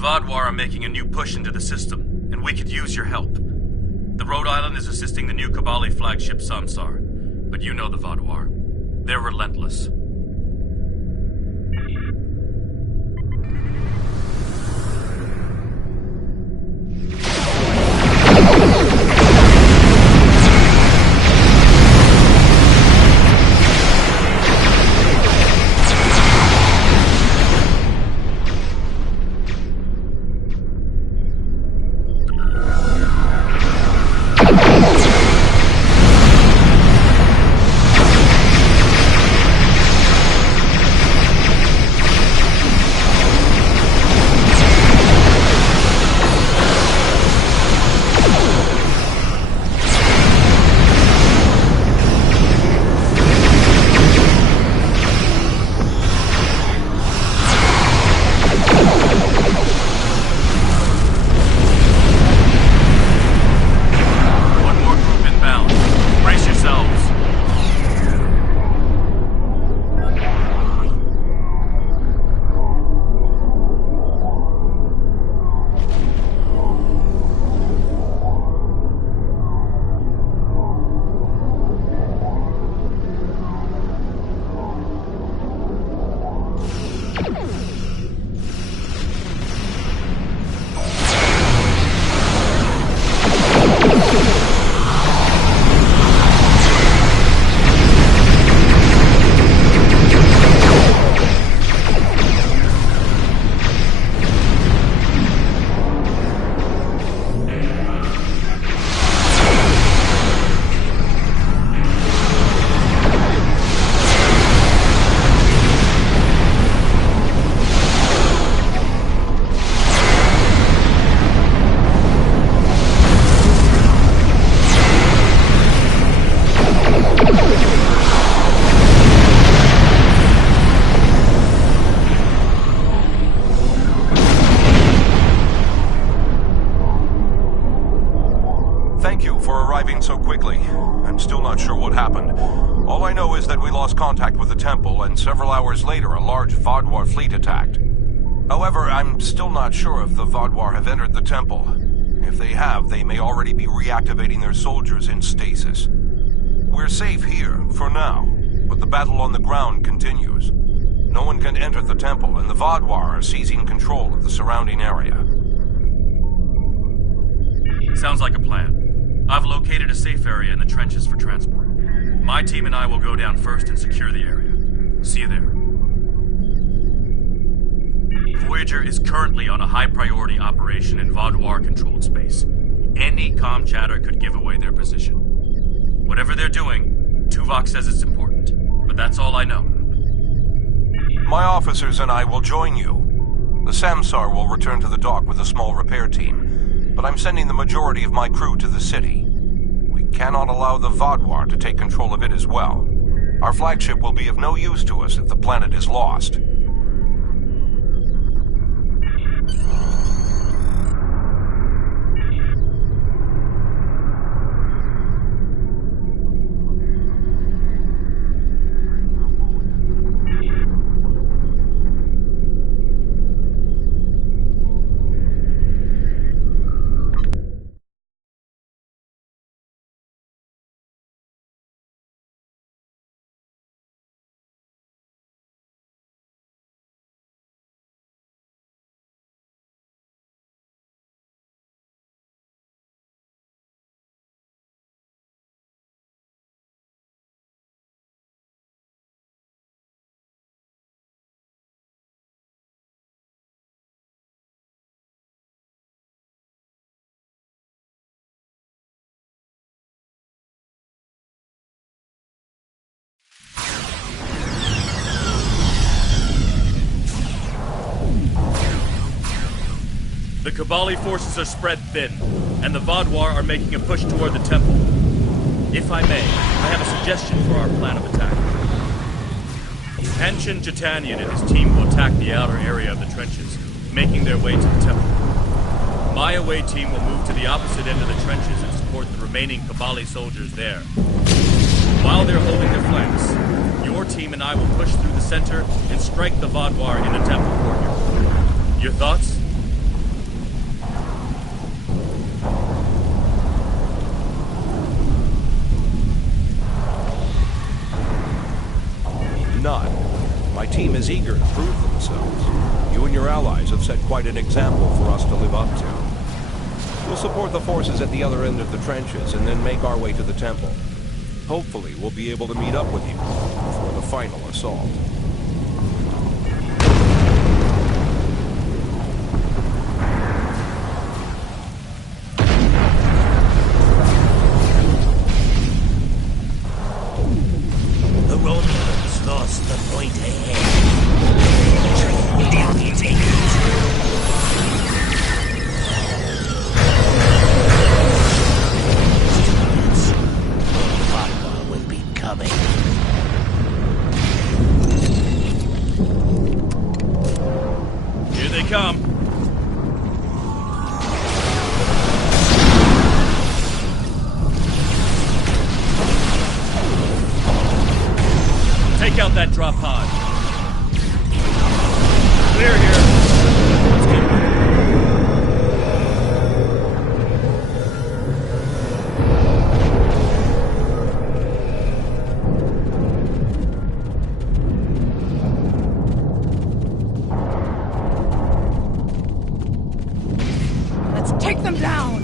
Vaadwaur are making a new push into the system, and we could use your help. The Rhode Island is assisting the new Kabali flagship Samsar, but you know the Vaadwaur. They're relentless. So quickly. I'm still not sure what happened. All I know is that we lost contact with the temple, and several hours later a large Vaadwaur fleet attacked. However, I'm still not sure if the Vaadwaur have entered the temple. If they have, they may already be reactivating their soldiers in stasis. We're safe here, for now, but the battle on the ground continues. No one can enter the temple, and the Vaadwaur are seizing control of the surrounding area. Sounds like a plan. I've located a safe area in the trenches for transport. My team and I will go down first and secure the area. See you there. Voyager is currently on a high-priority operation in Vaadwaur-controlled space. Any comm chatter could give away their position. Whatever they're doing, Tuvok says it's important, but that's all I know. My officers and I will join you. The Samsar will return to the dock with a small repair team, but I'm sending the majority of my crew to the city. We cannot allow the Vaadwaur to take control of it as well. Our flagship will be of no use to us if the planet is lost. The Kabali forces are spread thin, and the Vaadwaur are making a push toward the temple. If I may, I have a suggestion for our plan of attack. Hanshin Jatanian and his team will attack the outer area of the trenches, making their way to the temple. My away team will move to the opposite end of the trenches and support the remaining Kabali soldiers there. While they're holding their flanks, your team and I will push through the center and strike the Vaadwaur in the temple courtyard. Your thoughts? None. My team is eager to prove themselves. You and your allies have set quite an example for us to live up to. We'll support the forces at the other end of the trenches and then make our way to the temple. Hopefully, we'll be able to meet up with you before the final assault. The Romans lost the point ahead. We didn't take it. Fatma will be coming. Here they come. Take out that drop pod. Clear here. Let's get Let's take them down!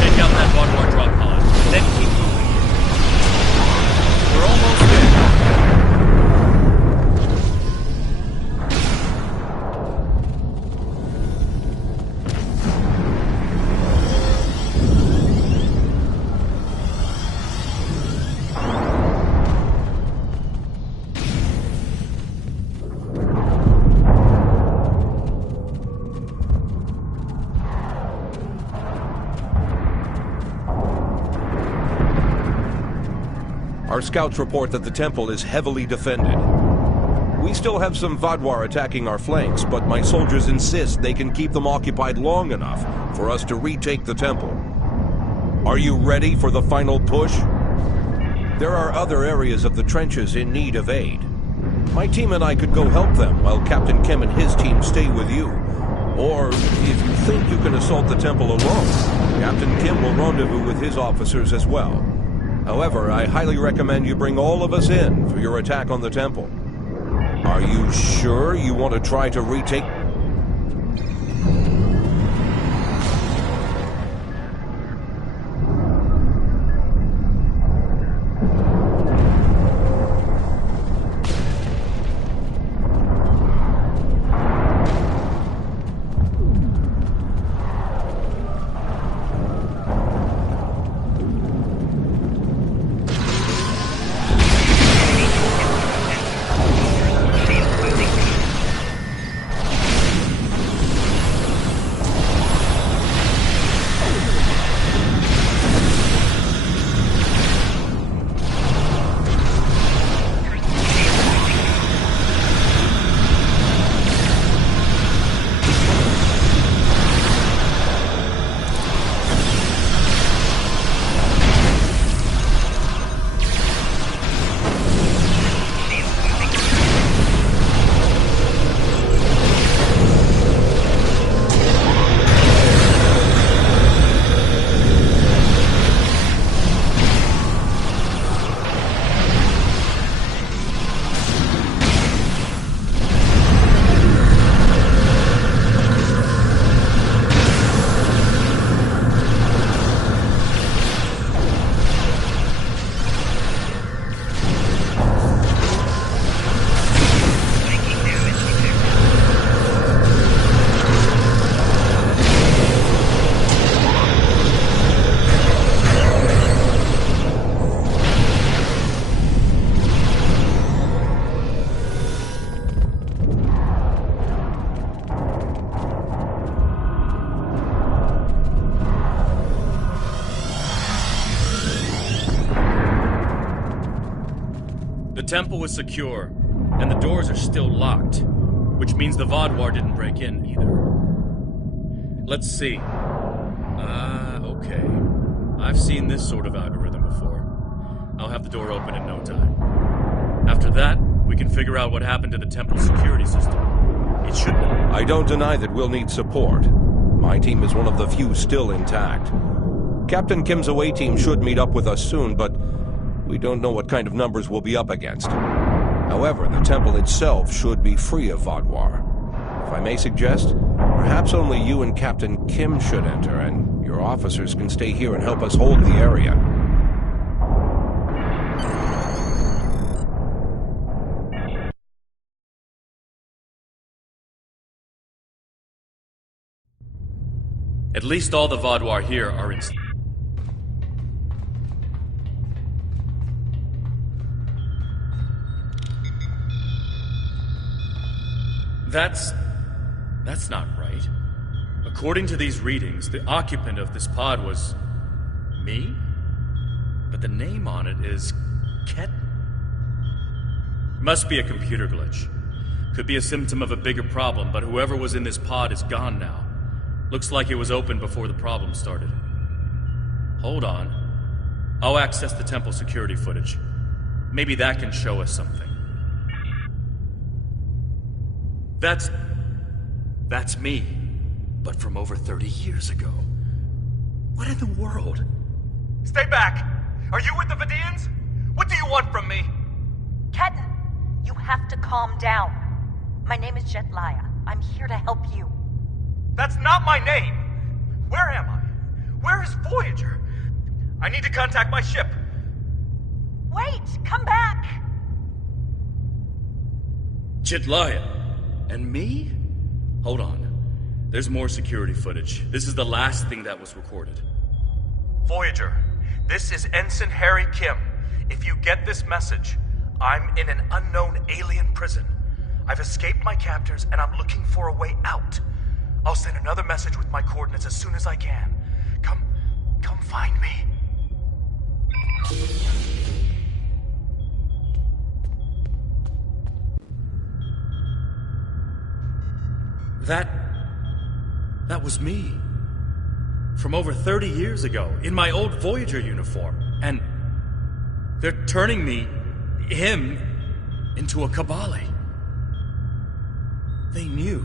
take out that Vaadwaur drop pod. Then keep moving. We're almost there. Our scouts report that the temple is heavily defended. We still have some Vaadwaur attacking our flanks, but my soldiers insist they can keep them occupied long enough for us to retake the temple. Are you ready for the final push? There are other areas of the trenches in need of aid. My team and I could go help them while Captain Kim and his team stay with you. Or, if you think you can assault the temple alone, Captain Kim will rendezvous with his officers as well. However, I highly recommend you bring all of us in for your attack on the temple. Are you sure you want to try to retake... The temple was secure, and the doors are still locked, which means the Vaadwaur didn't break in either. Let's see. Okay. I've seen this sort of algorithm before. I'll have the door open in no time. After that, we can figure out what happened to the temple security system. It should be. I don't deny that we'll need support. My team is one of the few still intact. Captain Kim's away team should meet up with us soon, but we don't know what kind of numbers we'll be up against. However, the temple itself should be free of Vodwar. If I may suggest, perhaps only you and Captain Kim should enter, and your officers can stay here and help us hold the area. At least all the Vodwar here are in... That's not right. According to these readings, the occupant of this pod was... me? But the name on it is... Ket? Must be a computer glitch. Could be a symptom of a bigger problem, but whoever was in this pod is gone now. Looks like it was open before the problem started. Hold on. I'll access the temple security footage. Maybe that can show us something. That's me. But from over 30 years ago. What in the world? Stay back! Are you with the Vidians? What do you want from me? Ketan, you have to calm down. My name is Jetlaya. I'm here to help you. That's not my name! Where am I? Where is Voyager? I need to contact my ship. Wait! Come back! Jetlaya. And me? Hold on. There's more security footage. This is the last thing that was recorded. Voyager, this is Ensign Harry Kim. If you get this message, I'm in an unknown alien prison. I've escaped my captors and I'm looking for a way out. I'll send another message with my coordinates as soon as I can. Come find me. That was me. From over 30 years ago, in my old Voyager uniform. And they're turning him, into a Kabali. They knew.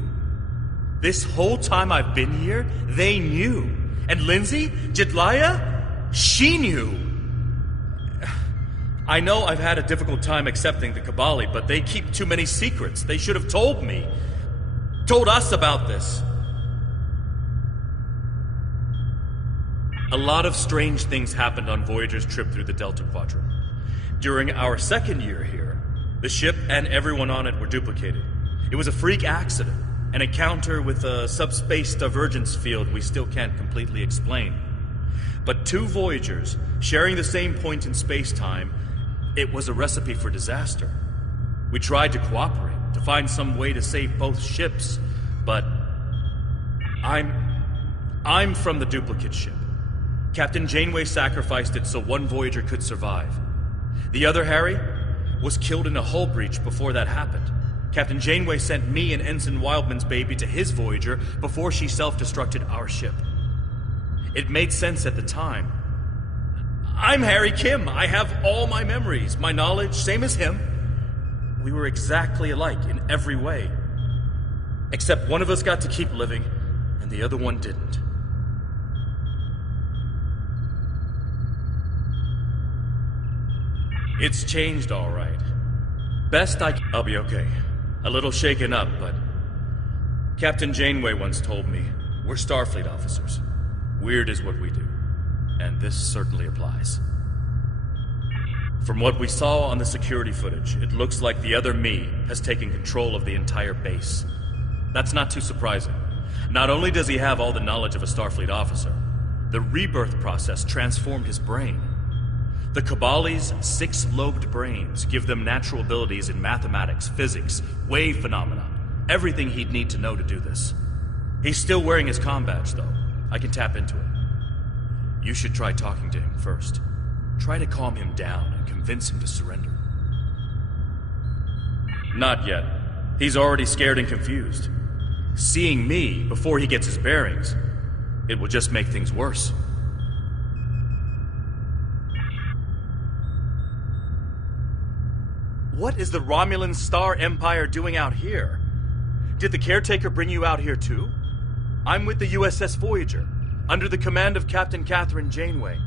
This whole time I've been here, they knew. And Lindsay, Jetlaya, she knew. I know I've had a difficult time accepting the Kabali, but they keep too many secrets. They should have told me. Told us about this. A lot of strange things happened on Voyager's trip through the Delta Quadrant. During our second year here, the ship and everyone on it were duplicated. It was a freak accident, an encounter with a subspace divergence field we still can't completely explain. But two Voyagers, sharing the same point in space-time, it was a recipe for disaster. We tried to cooperate, to find some way to save both ships, but I'm from the duplicate ship. Captain Janeway sacrificed it so one Voyager could survive. The other, Harry, was killed in a hull breach before that happened. Captain Janeway sent me and Ensign Wildman's baby to his Voyager before she self-destructed our ship. It made sense at the time. I'm Harry Kim. I have all my memories, my knowledge, same as him. We were exactly alike in every way. Except one of us got to keep living, and the other one didn't. It's changed, all right. I'll be okay. A little shaken up, but... Captain Janeway once told me, we're Starfleet officers. Weird is what we do. And this certainly applies. From what we saw on the security footage, it looks like the other me has taken control of the entire base. That's not too surprising. Not only does he have all the knowledge of a Starfleet officer, the rebirth process transformed his brain. The Kabali's 6-lobed brains give them natural abilities in mathematics, physics, wave phenomena, everything he'd need to know to do this. He's still wearing his comm badge, though. I can tap into it. You should try talking to him first. Try to calm him down and convince him to surrender. Not yet. He's already scared and confused. Seeing me before he gets his bearings, it will just make things worse. What is the Romulan Star Empire doing out here? Did the caretaker bring you out here too? I'm with the USS Voyager, under the command of Captain Catherine Janeway.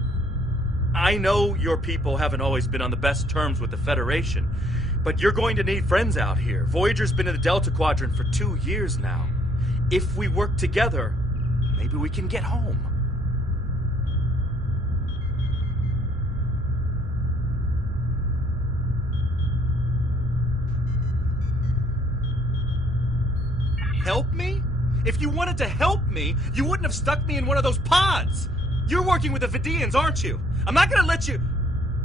I know your people haven't always been on the best terms with the Federation, but you're going to need friends out here. Voyager's been in the Delta Quadrant for 2 years now. If we work together, maybe we can get home. Help me? If you wanted to help me, you wouldn't have stuck me in one of those pods. You're working with the Vidians, aren't you? I'm not gonna let you...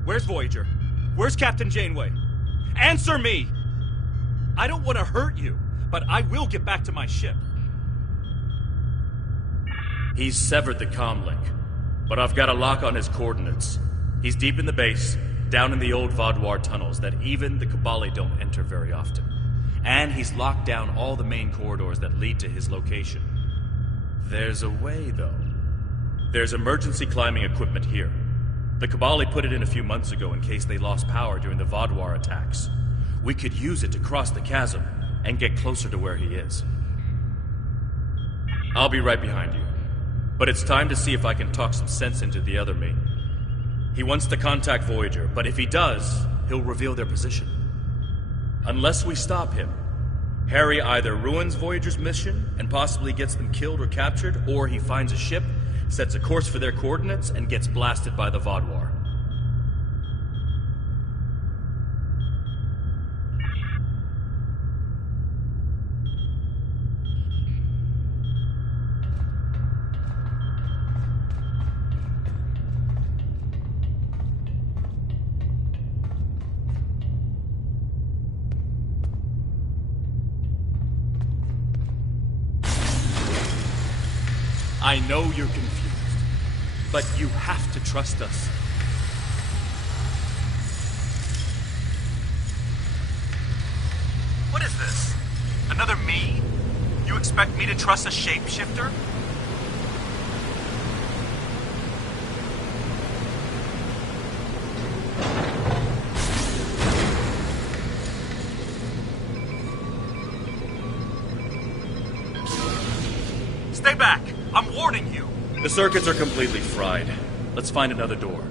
Where's Voyager? Where's Captain Janeway? Answer me! I don't want to hurt you, but I will get back to my ship. He's severed the comm link, but I've got a lock on his coordinates. He's deep in the base, down in the old Vaudouar tunnels that even the Kabali don't enter very often. And he's locked down all the main corridors that lead to his location. There's a way, though. There's emergency climbing equipment here. The Kabali put it in a few months ago in case they lost power during the Vaudouar attacks. We could use it to cross the chasm and get closer to where he is. I'll be right behind you. But it's time to see if I can talk some sense into the other me. He wants to contact Voyager, but if he does, he'll reveal their position. Unless we stop him, Harry either ruins Voyager's mission and possibly gets them killed or captured, or he finds a ship, sets a course for their coordinates, and gets blasted by the Vaudouar. I know you're confused, but you have to trust us. What is this? Another me? You expect me to trust a shapeshifter? Stay back! I'm warning you! The circuits are completely fried. Let's find another door.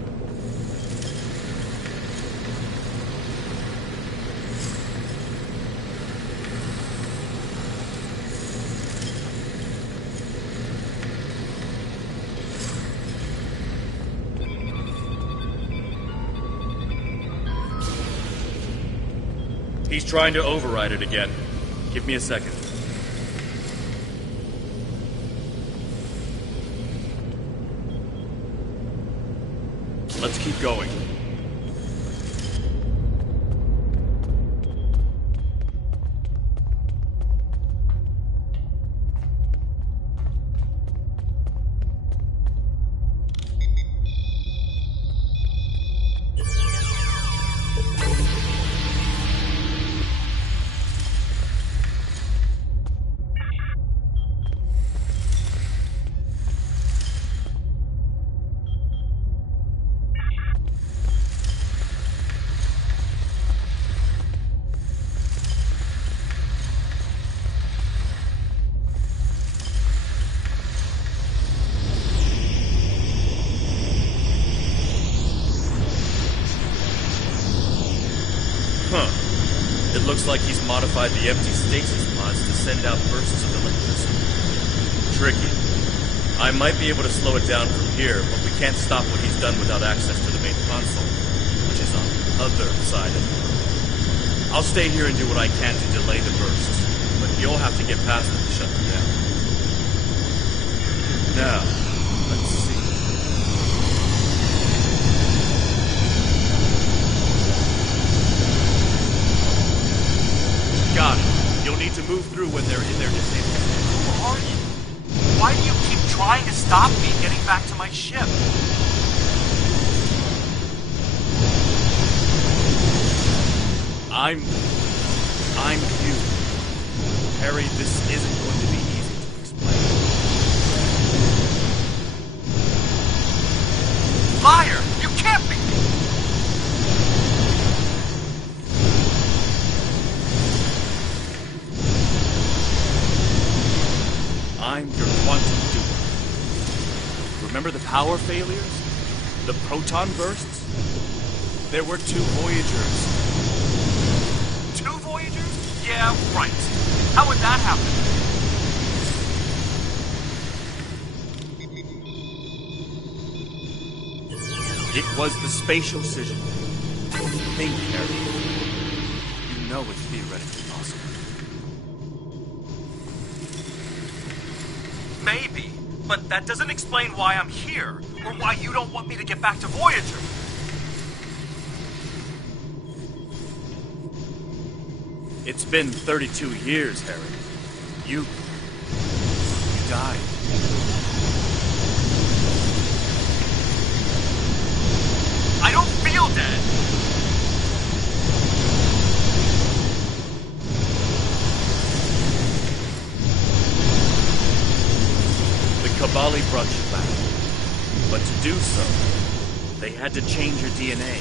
He's trying to override it again. Give me a second. Let's keep going. It looks like he's modified the empty stasis pods to send out bursts of electricity. Tricky. I might be able to slow it down from here, but we can't stop what he's done without access to the main console, which is on the other side of the room. I'll stay here and do what I can to delay the bursts, but you'll have to get past them to shut them down. Now, let's see. Got it. You'll need to move through when they're in their disabled. Who are you? Why do you keep trying to stop me getting back to my ship? I'm you. Harry, this isn't going to be easy to explain. Liar! You can't be! Remember the power failures? The proton bursts? There were 2 Voyagers. 2 Voyagers? Yeah, right. How would that happen? It was the spatial scission. Think, Harry. You know it's theoretically possible. Maybe, but that doesn't explain why I'm here, or why you don't want me to get back to Voyager. It's been 32 years, Harry. You died. I don't feel dead. The Kabali brought you back. But to do so, they had to change your DNA.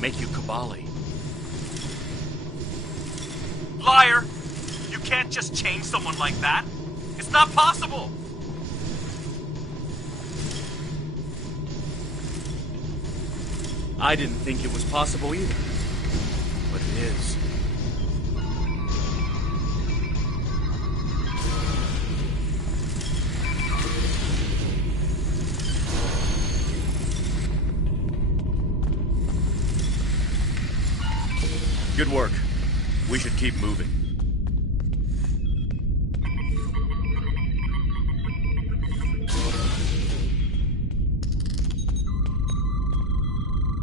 Make you Kabali. Liar! You can't just change someone like that. It's not possible. I didn't think it was possible either. But it is. Good work. We should keep moving.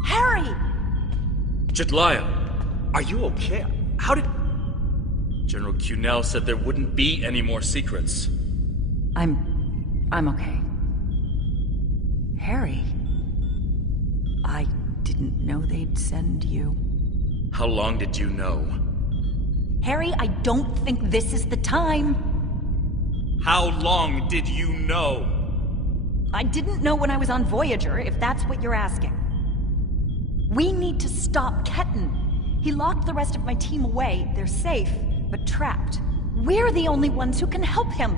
Harry! Jetlaya, are you okay? How did... General Cunell said there wouldn't be any more secrets. I'm okay. Harry, I didn't know they'd send you. How long did you know? Harry, I don't think this is the time. How long did you know? I didn't know when I was on Voyager, if that's what you're asking. We need to stop Ketan. He locked the rest of my team away. They're safe, but trapped. We're the only ones who can help him.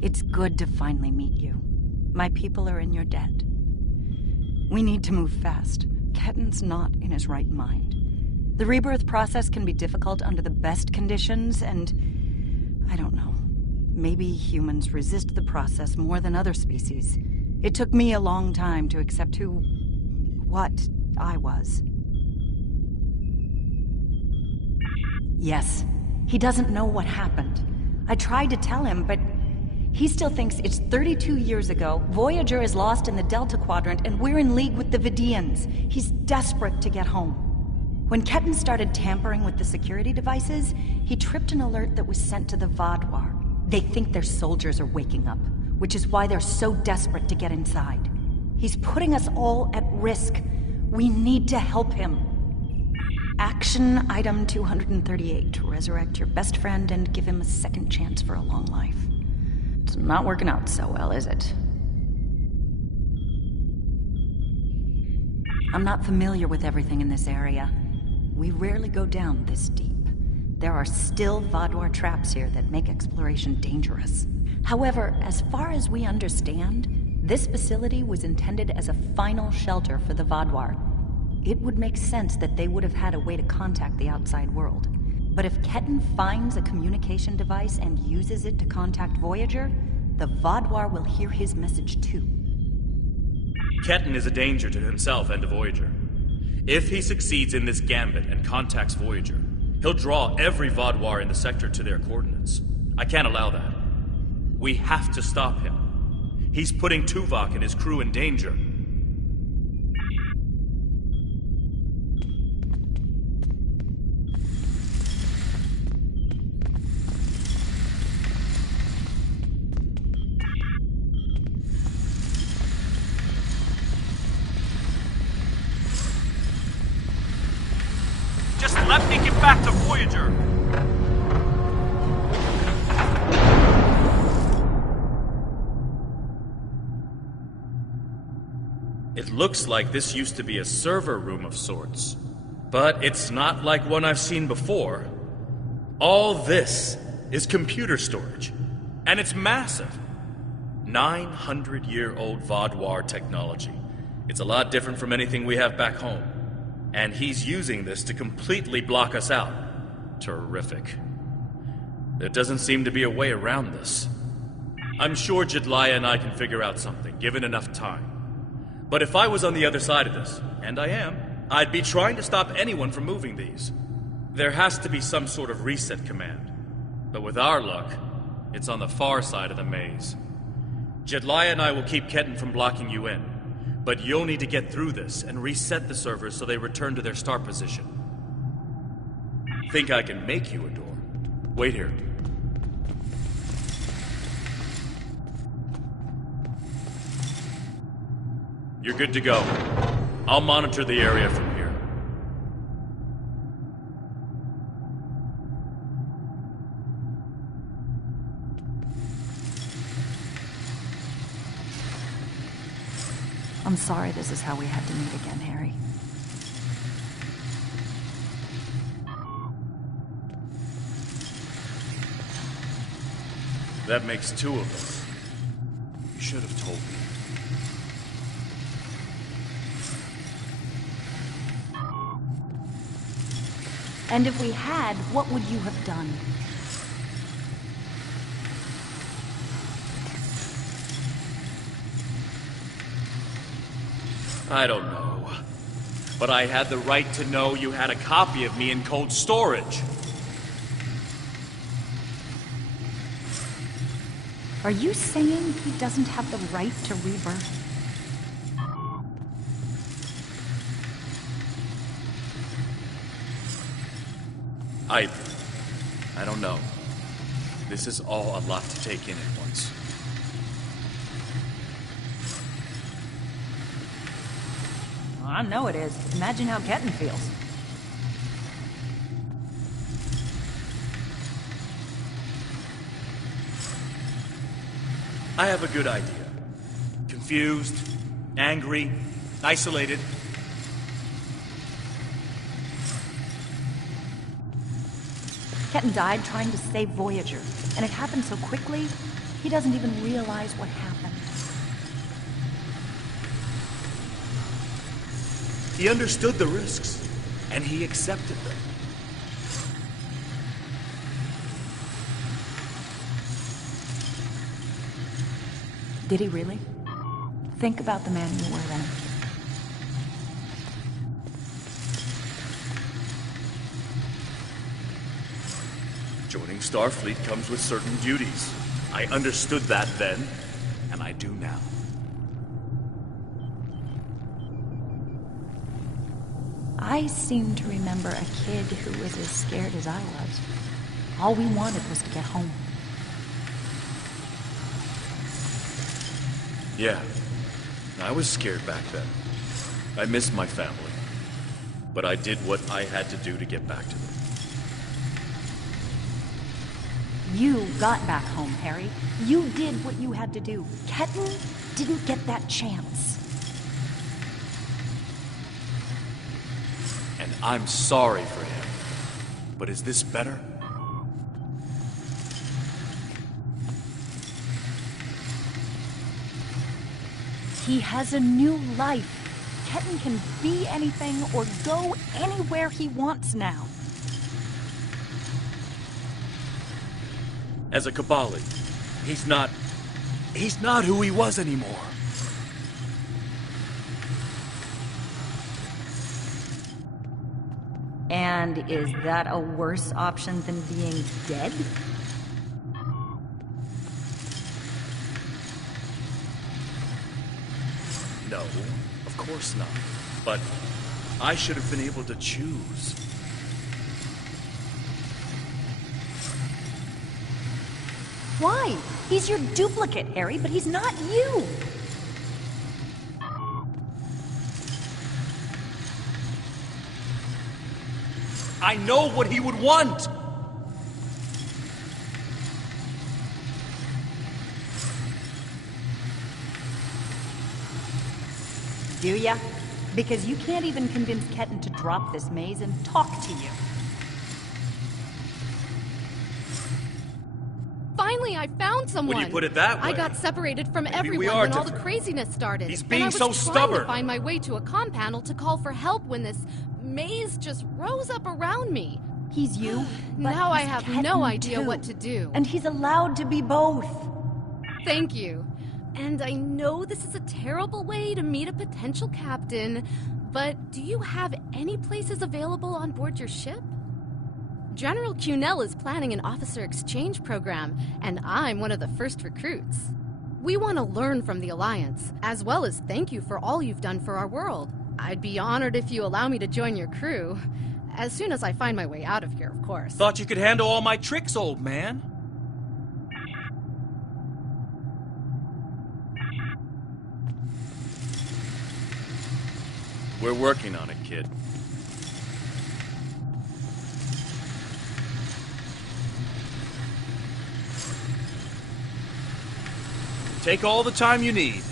It's good to finally meet you. My people are in your debt. We need to move fast. Ketan's not in his right mind. The rebirth process can be difficult under the best conditions, and I don't know. Maybe humans resist the process more than other species. It took me a long time to accept what I was. Yes, he doesn't know what happened. I tried to tell him, but he still thinks it's 32 years ago, Voyager is lost in the Delta Quadrant, and we're in league with the Vidians. He's desperate to get home. When Ketan started tampering with the security devices, he tripped an alert that was sent to the Vadwar. They think their soldiers are waking up, which is why they're so desperate to get inside. He's putting us all at risk. We need to help him. Action item 238. Resurrect your best friend and give him a second chance for a long life. It's not working out so well, is it? I'm not familiar with everything in this area. We rarely go down this deep. There are still Vadwar traps here that make exploration dangerous. However, as far as we understand, this facility was intended as a final shelter for the Vadwar. It would make sense that they would have had a way to contact the outside world. But if Ketan finds a communication device and uses it to contact Voyager, the Vadwar will hear his message too. Ketan is a danger to himself and to Voyager. If he succeeds in this gambit and contacts Voyager, he'll draw every Vadwar in the sector to their coordinates. I can't allow that. We have to stop him. He's putting Tuvok and his crew in danger. Just let me get back to Voyager. It looks like this used to be a server room of sorts. But it's not like one I've seen before. All this is computer storage. And it's massive. 900-year-old Vaudouar technology. It's a lot different from anything we have back home. And he's using this to completely block us out. Terrific. There doesn't seem to be a way around this. I'm sure Jedliah and I can figure out something, given enough time. But if I was on the other side of this, and I am, I'd be trying to stop anyone from moving these. There has to be some sort of reset command. But with our luck, it's on the far side of the maze. Jedliah and I will keep Ketten from blocking you in. But you'll need to get through this and reset the servers so they return to their start position. Think I can make you a door? Wait here. You're good to go. I'll monitor the area from here. I'm sorry this is how we had to meet again, Harry. That makes two of us. You should have told me. And if we had, what would you have done? I don't know. But I had the right to know you had a copy of me in cold storage. Are you saying he doesn't have the right to rebirth? I don't know. This is all a lot to take in at once. I know it is. Imagine how Ketten feels. I have a good idea. Confused, angry, isolated. Ketten died trying to save Voyager, and it happened so quickly, he doesn't even realize what happened. He understood the risks, and he accepted them. Did he really? Think about the man you were then. Joining Starfleet comes with certain duties. I understood that then, and I do now. I seem to remember a kid who was as scared as I was. All we wanted was to get home. Yeah, I was scared back then. I missed my family. But I did what I had to do to get back to them. You got back home, Harry. You did what you had to do. Ketten didn't get that chance. And I'm sorry for him. But is this better? He has a new life. Ketten can be anything or go anywhere he wants now. As a Kabali, he's not who he was anymore. And is that a worse option than being dead? No, of course not. But I should have been able to choose. Why? He's your duplicate, Harry, but he's not you. I know what he would want! Do ya? Because you can't even convince Ketten to drop this maze and talk to you. Finally, I found someone. When you put it that way. I got separated from Maybe we everyone are when all the different. craziness started. He's being and I so was trying stubborn. to find my way to a comm panel to call for help when this maze just rose up around me. He's you. but Now I he's have Ketan, no idea too. what to do. And he's allowed to be both. Thank you. And I know this is a terrible way to meet a potential captain, but do you have any places available on board your ship? General Cunell is planning an officer exchange program, and I'm one of the first recruits. We want to learn from the Alliance, as well as thank you for all you've done for our world. I'd be honored if you allow me to join your crew. As soon as I find my way out of here, of course. Thought you could handle all my tricks, old man. We're working on it, kid. Take all the time you need.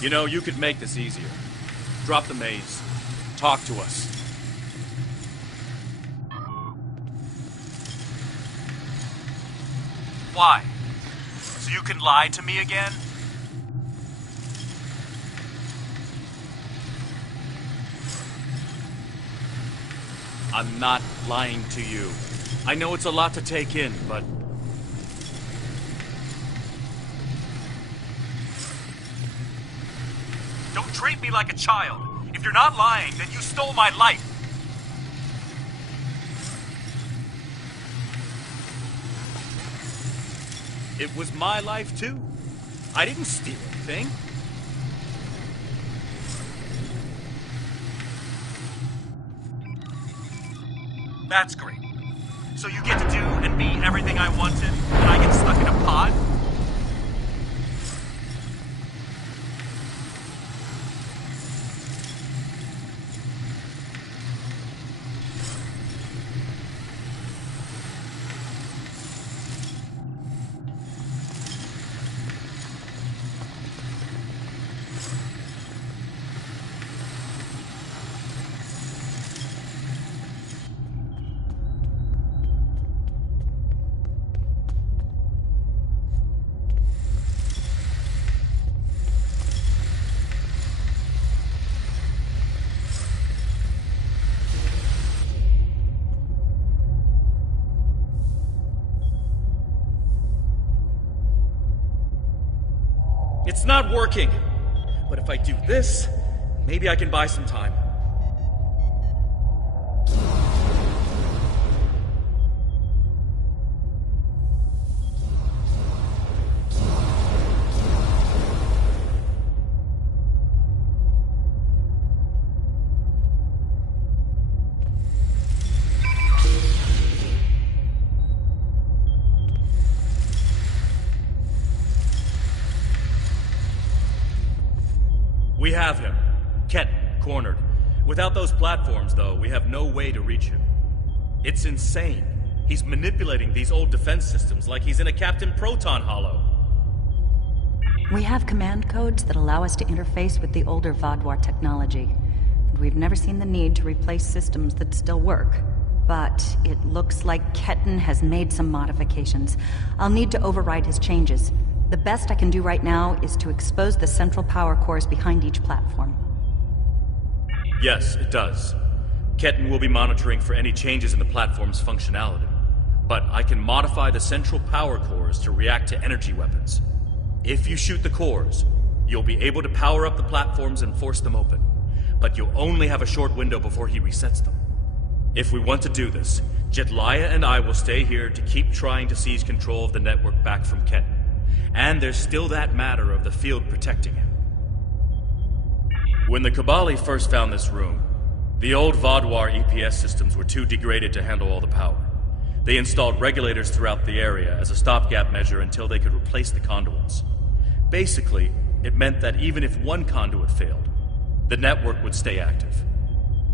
You know, you could make this easier. Drop the maze. Talk to us. Why? So you can lie to me again? I'm not lying to you. I know it's a lot to take in, but... Don't treat me like a child. If you're not lying, then you stole my life. It was my life, too. I didn't steal anything. That's great. So you get to do and be everything I wanted, and I get stuck in a pod? It's not working. But if I do this, maybe I can buy some time. We have him. Ketan, cornered. Without those platforms, though, we have no way to reach him. It's insane. He's manipulating these old defense systems like he's in a Captain Proton Hollow. We have command codes that allow us to interface with the older Vaadwaur technology. And we've never seen the need to replace systems that still work. But it looks like Ketan has made some modifications. I'll need to override his changes. The best I can do right now is to expose the central power cores behind each platform. Yes, it does. Ketan will be monitoring for any changes in the platform's functionality. But I can modify the central power cores to react to energy weapons. If you shoot the cores, you'll be able to power up the platforms and force them open. But you'll only have a short window before he resets them. If we want to do this, Jedliah and I will stay here to keep trying to seize control of the network back from Ketan. And there's still that matter of the field protecting him. When the Kabali first found this room, the old Vaadwaur EPS systems were too degraded to handle all the power. They installed regulators throughout the area as a stopgap measure until they could replace the conduits. Basically, it meant that even if one conduit failed, the network would stay active.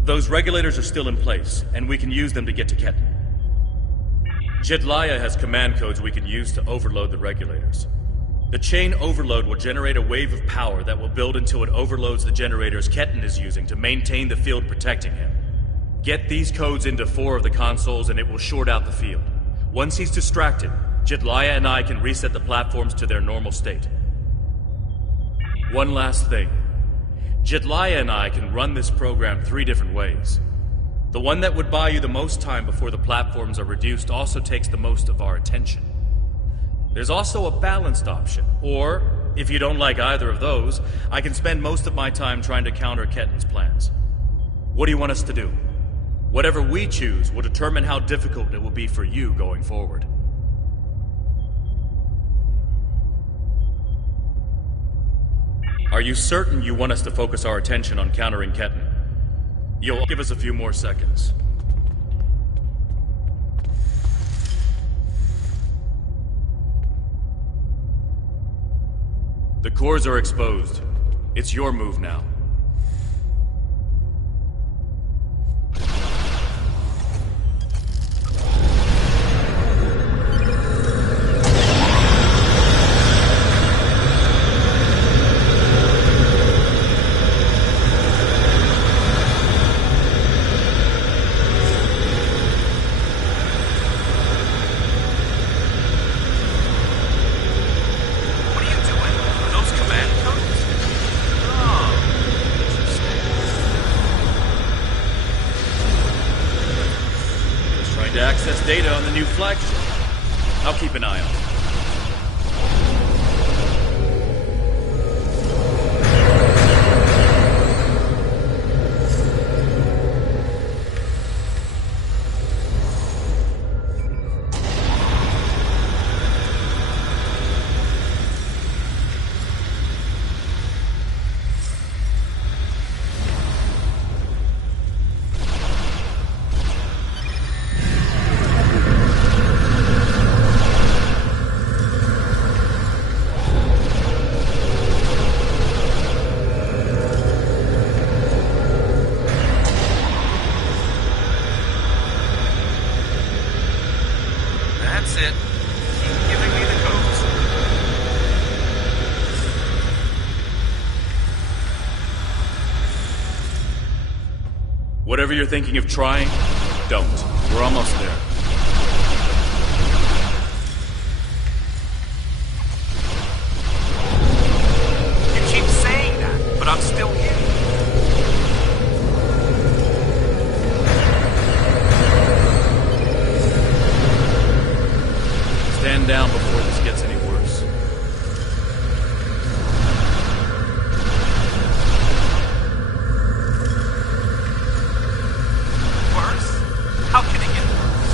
Those regulators are still in place, and we can use them to get to Ketan. Jedliah has command codes we can use to overload the regulators. The chain overload will generate a wave of power that will build until it overloads the generators Ketten is using to maintain the field protecting him. Get these codes into 4 of the consoles and it will short out the field. Once he's distracted, Jedliah and I can reset the platforms to their normal state. One last thing. Jedliah and I can run this program 3 different ways. The one that would buy you the most time before the platforms are reduced also takes the most of our attention. There's also a balanced option, or, if you don't like either of those, I can spend most of my time trying to counter Ketten's plans. What do you want us to do? Whatever we choose will determine how difficult it will be for you going forward. Are you certain you want us to focus our attention on countering Ketten? You'll give us a few more seconds. The cores are exposed. It's your move now. To access data on the new flagship. I'll keep an eye on it. That's it. Keep giving me the codes. Whatever you're thinking of trying, don't. We're almost there. You keep saying that, but I'm still here. Stand down before this gets any worse. Worse? How can it get worse?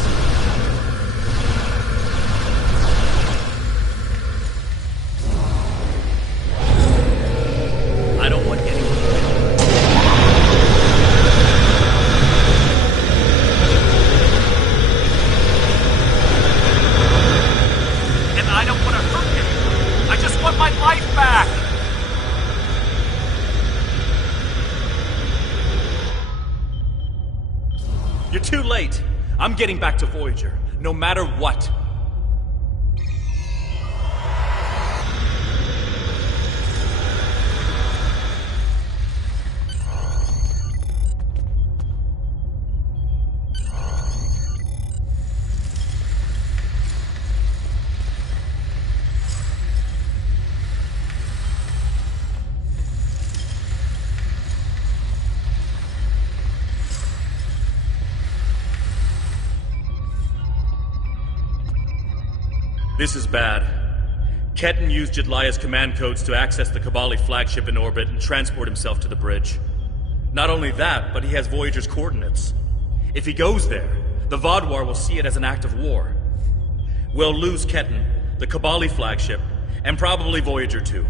I don't want anyone to win. And I don't want to hurt him. I just want my life back. You're too late. I'm getting back to Voyager, no matter what. This is bad. Ketten used Jedliah's command codes to access the Kabali flagship in orbit and transport himself to the bridge. Not only that, but he has Voyager's coordinates. If he goes there, the Vaadwaur will see it as an act of war. We'll lose Ketten, the Kabali flagship, and probably Voyager too.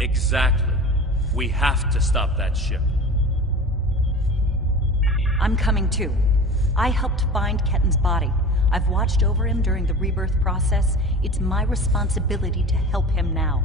Exactly. We have to stop that ship. I'm coming too. I helped find Ketten's body. I've watched over him during the rebirth process. It's my responsibility to help him now.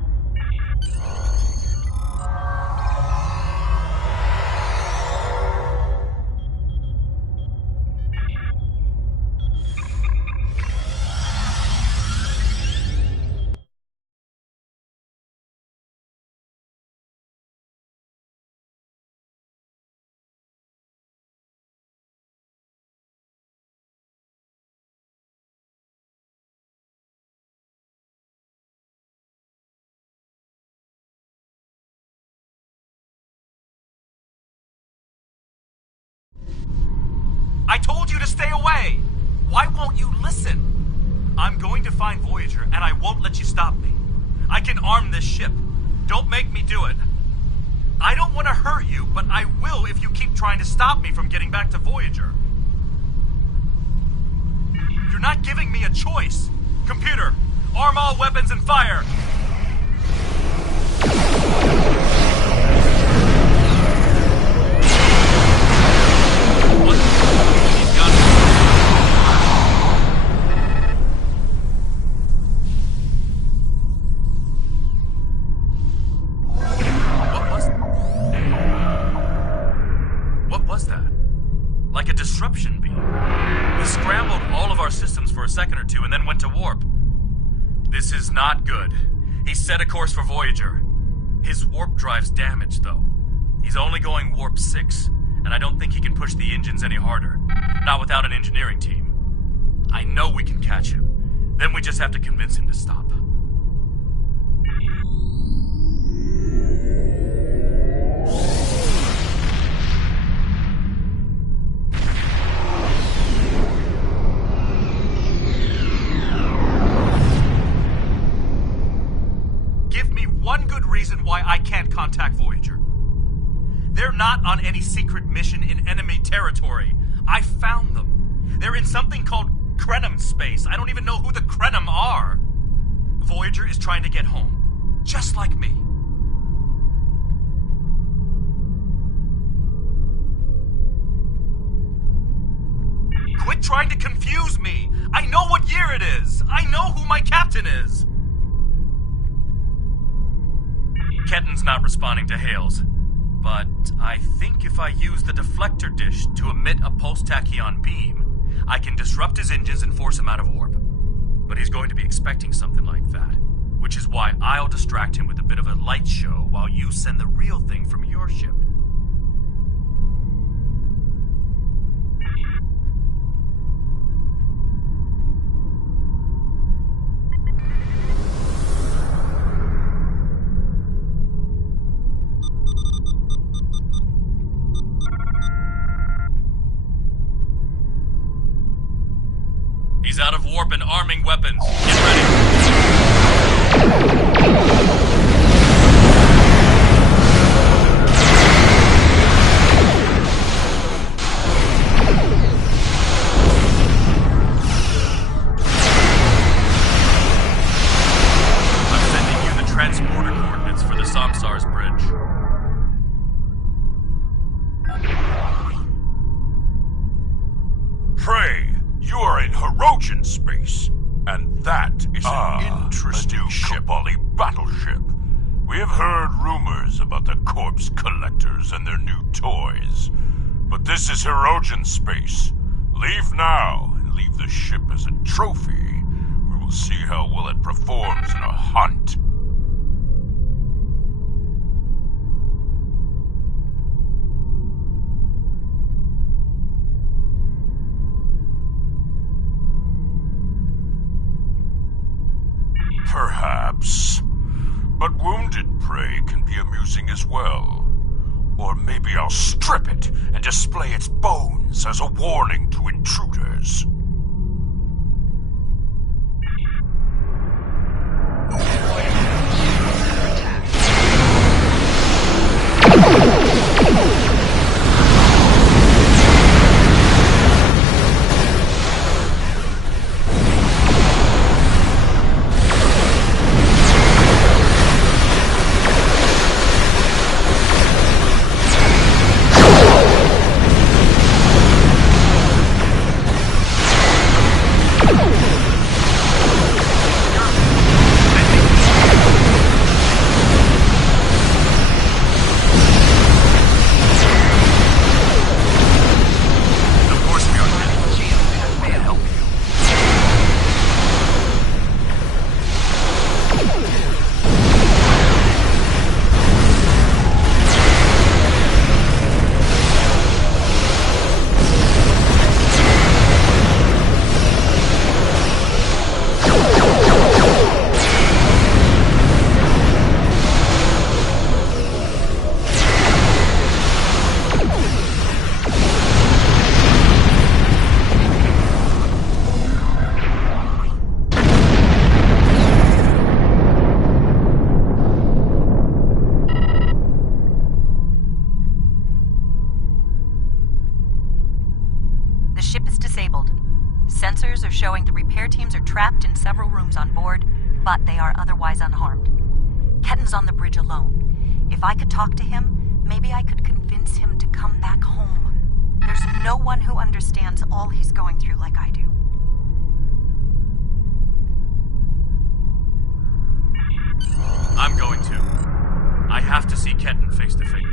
to stay away. Why won't you listen? I'm going to find Voyager, and I won't let you stop me. I can arm this ship. Don't make me do it. I don't want to hurt you, but I will if you keep trying to stop me from getting back to Voyager. You're not giving me a choice. Computer, arm all weapons and fire! What? He's got it. What was that? Like a disruption beam. We scrambled all of our systems for a second or two and then went to warp. This is not good. He set a course for Voyager. His warp drive's damaged, though. He's only going warp 6, and I don't think he can push the engines any harder. Not without an engineering team. I know we can catch him. Then we just have to convince him to stop. One good reason why I can't contact Voyager. They're not on any secret mission in enemy territory. I found them. They're in something called Krenim space. I don't even know who the Krenim are. Voyager is trying to get home. Just like me. Quit trying to confuse me. I know what year it is. I know who my captain is. Ketten's not responding to hails, but I think if I use the deflector dish to emit a pulse-tachyon beam, I can disrupt his engines and force him out of warp. But he's going to be expecting something like that, which is why I'll distract him with a bit of a light show while you send the real thing from your ship. He's out of warp and arming weapons. Get ready. I'm sending you the transporter coordinates for the Samsar's bridge. Prey! You are in Hirogen space, and that is an interesting Kabali battleship. We have heard rumors about the corpse collectors and their new toys, but this is Hirogen space. Leave now and leave the ship as a trophy. We will see how well it performs in a hunt. Perhaps. But wounded prey can be amusing as well. Or maybe I'll strip it and display its bones as a warning to intruders. sensors are showing the repair teams are trapped in several rooms on board, but they are otherwise unharmed. Ketten's on the bridge alone. If I could talk to him, maybe I could convince him to come back home. There's no one who understands all he's going through like I do. I'm going to. I have to see Ketten face to face.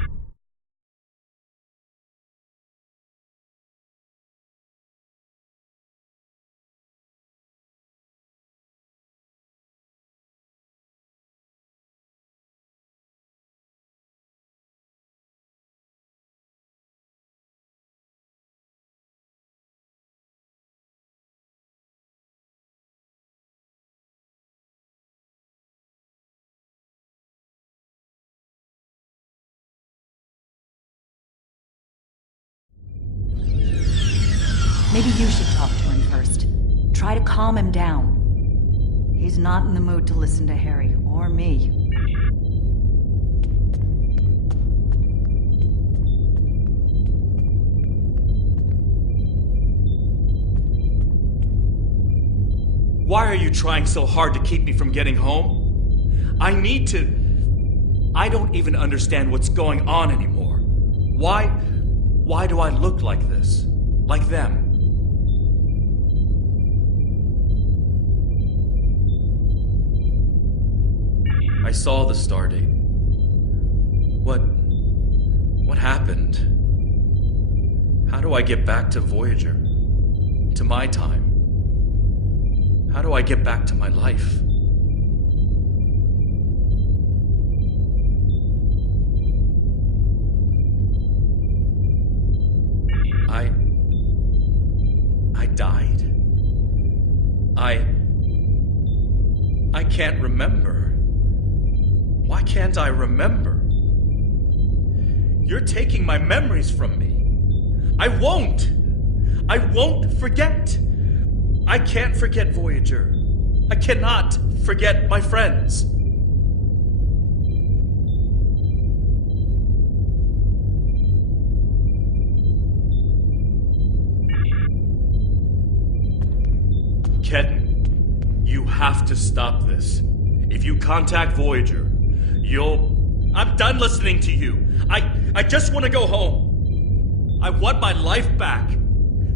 Maybe you should talk to him first. Try to calm him down. He's not in the mood to listen to Harry or me. Why are you trying so hard to keep me from getting home? I need to... I don't even understand what's going on anymore. Why do I look like this? Like them? I saw the stardate. What happened? How do I get back to Voyager? To my time? How do I get back to my life? I died. I can't remember. Why can't I remember? You're taking my memories from me. I won't forget. I can't forget Voyager. I cannot forget my friends. Ketten, you have to stop this. If you contact Voyager, I'm done listening to you. I just want to go home. I want my life back.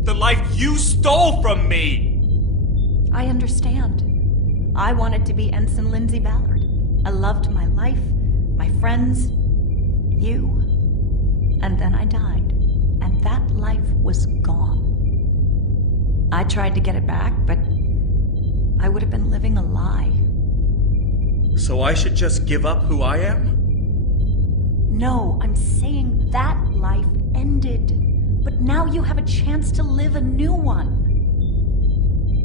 The life you stole from me. I understand. I wanted to be Ensign Lindsay Ballard. I loved my life, my friends, you. And then I died. And that life was gone. I tried to get it back, but I would have been living a lie. So I should just give up who I am? No, I'm saying that life ended. But now you have a chance to live a new one.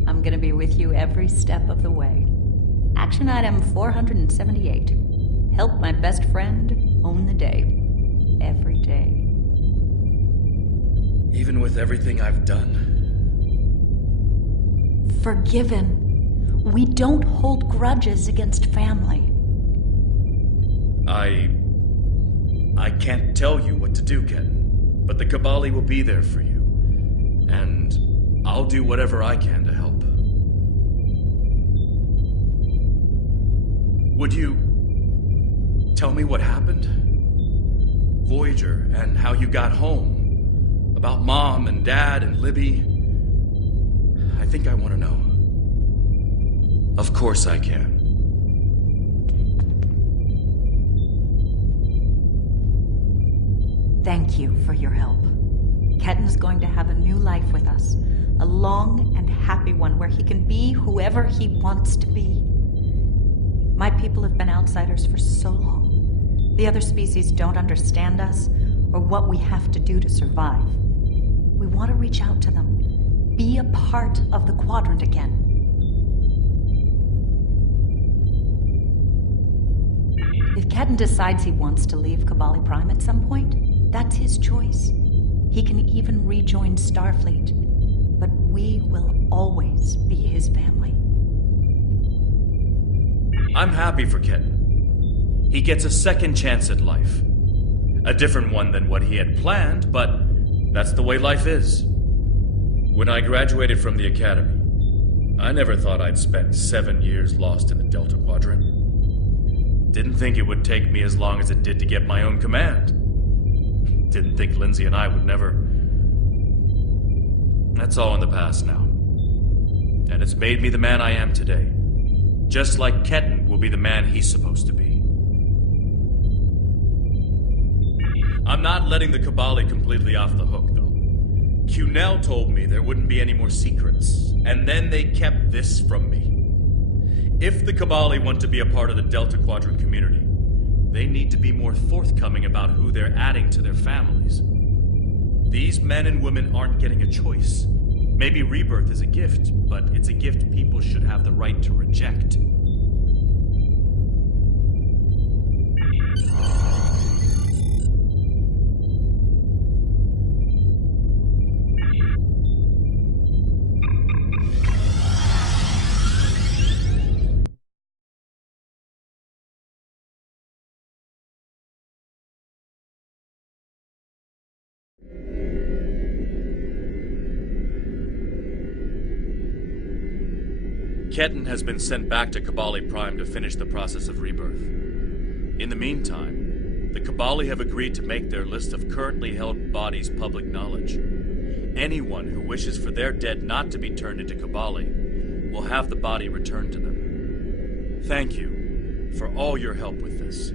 I'm gonna be with you every step of the way. Action item 478. Help my best friend own the day. Every day. Even with everything I've done. Forgiven. We don't hold grudges against family. I can't tell you what to do, Ken, but the Kabali will be there for you. And I'll do whatever I can to help. Would you tell me what happened? Voyager and how you got home. About Mom and Dad and Libby. I think I want to know. Of course I can. Thank you for your help. Ketten's going to have a new life with us. A long and happy one where he can be whoever he wants to be. My people have been outsiders for so long. The other species don't understand us or what we have to do to survive. We want to reach out to them. Be a part of the Quadrant again. If Ketten decides he wants to leave Kabali Prime at some point, that's his choice. He can even rejoin Starfleet, but we will always be his family. I'm happy for Ketten. He gets a second chance at life. A different one than what he had planned, but that's the way life is. When I graduated from the academy, I never thought I'd spend 7 years lost in the Delta Quadrant. Didn't think it would take me as long as it did to get my own command. Didn't think Lindsay and I would never... That's all in the past now. And it's made me the man I am today. Just like Ketten will be the man he's supposed to be. I'm not letting the Kabali completely off the hook, though. Cunell told me there wouldn't be any more secrets, and then they kept this from me. If the Kabali want to be a part of the Delta Quadrant community, they need to be more forthcoming about who they're adding to their families. These men and women aren't getting a choice. Maybe rebirth is a gift, but it's a gift people should have the right to reject. Ketten has been sent back to Kabali Prime to finish the process of rebirth. In the meantime, the Kabali have agreed to make their list of currently held bodies public knowledge. Anyone who wishes for their dead not to be turned into Kabali will have the body returned to them. Thank you for all your help with this.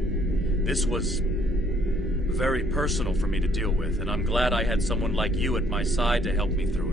This was very personal for me to deal with, and I'm glad I had someone like you at my side to help me through it.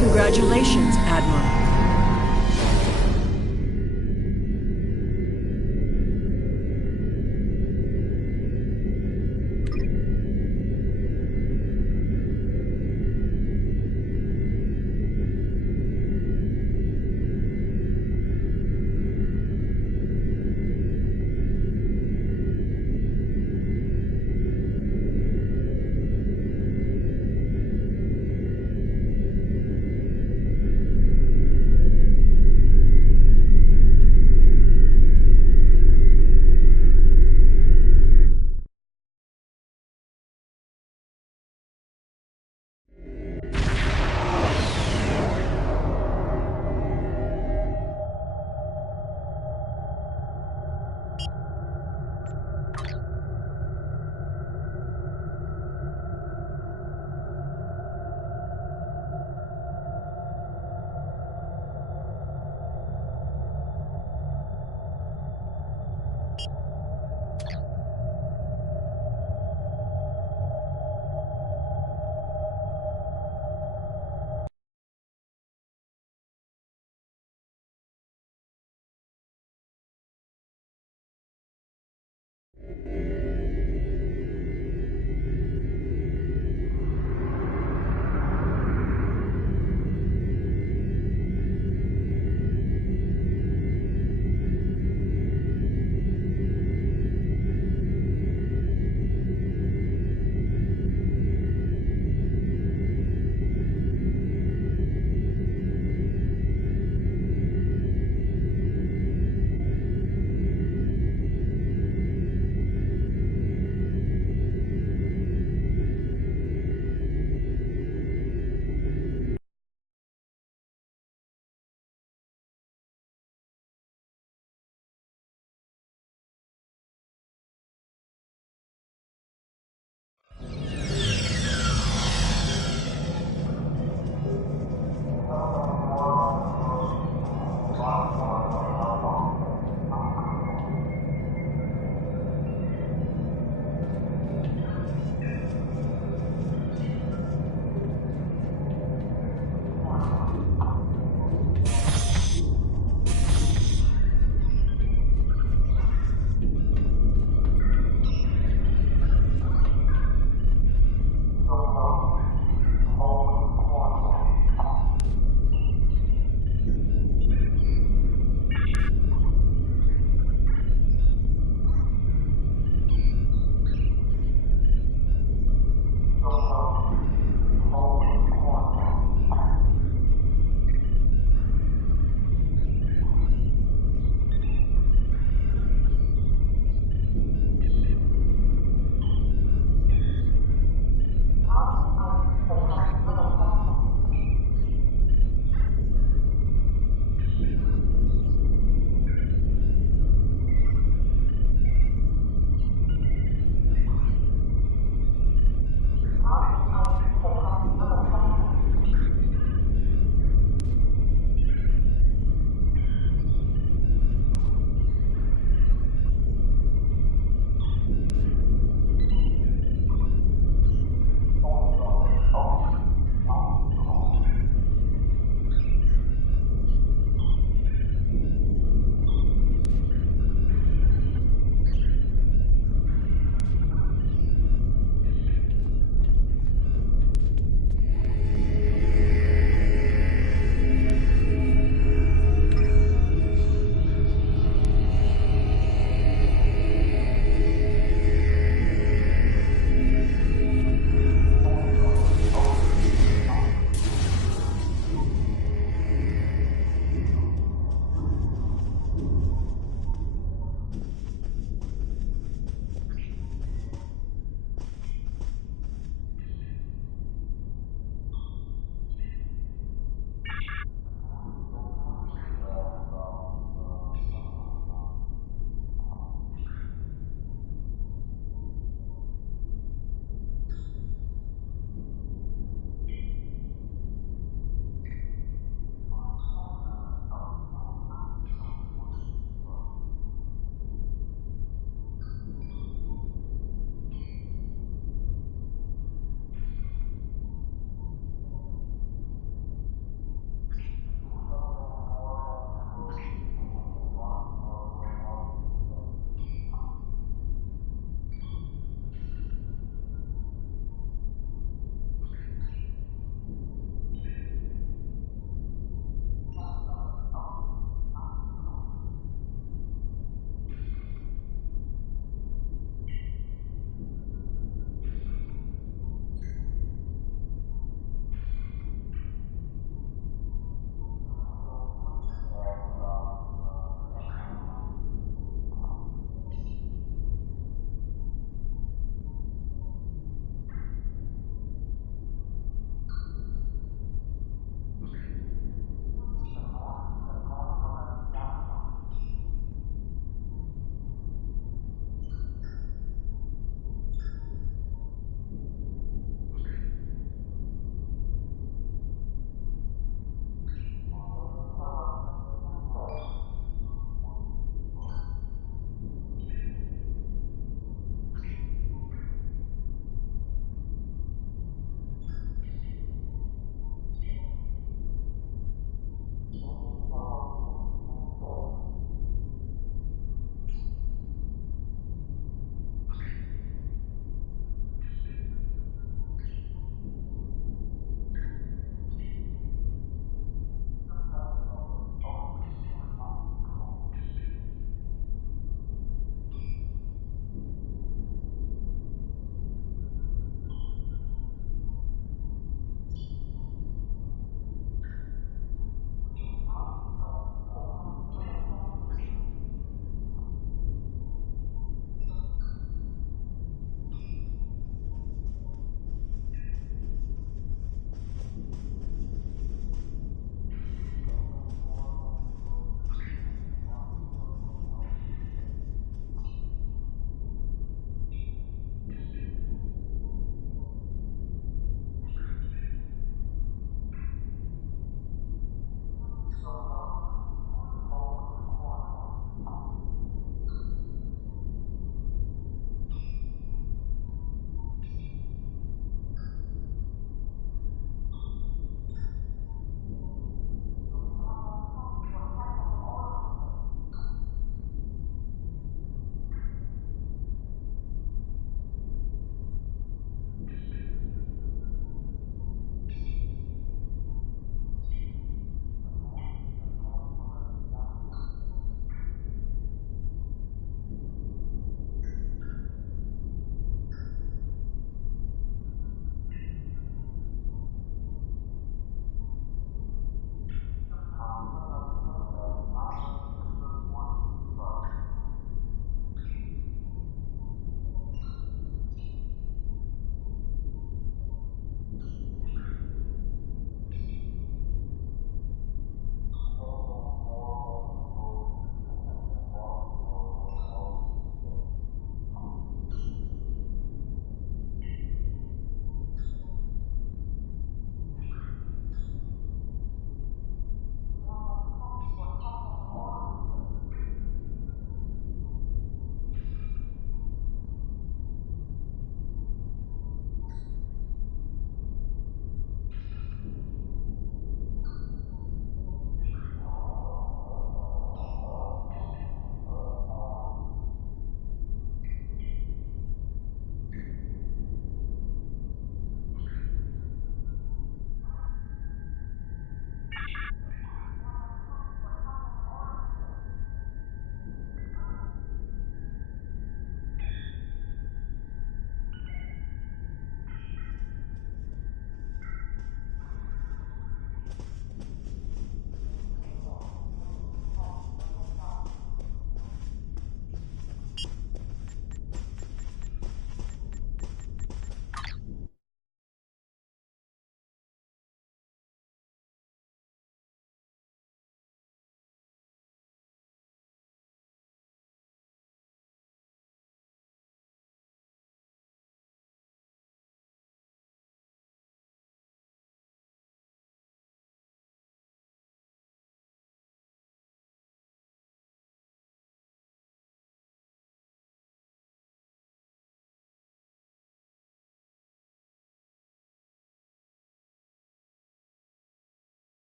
Congratulations, Admiral.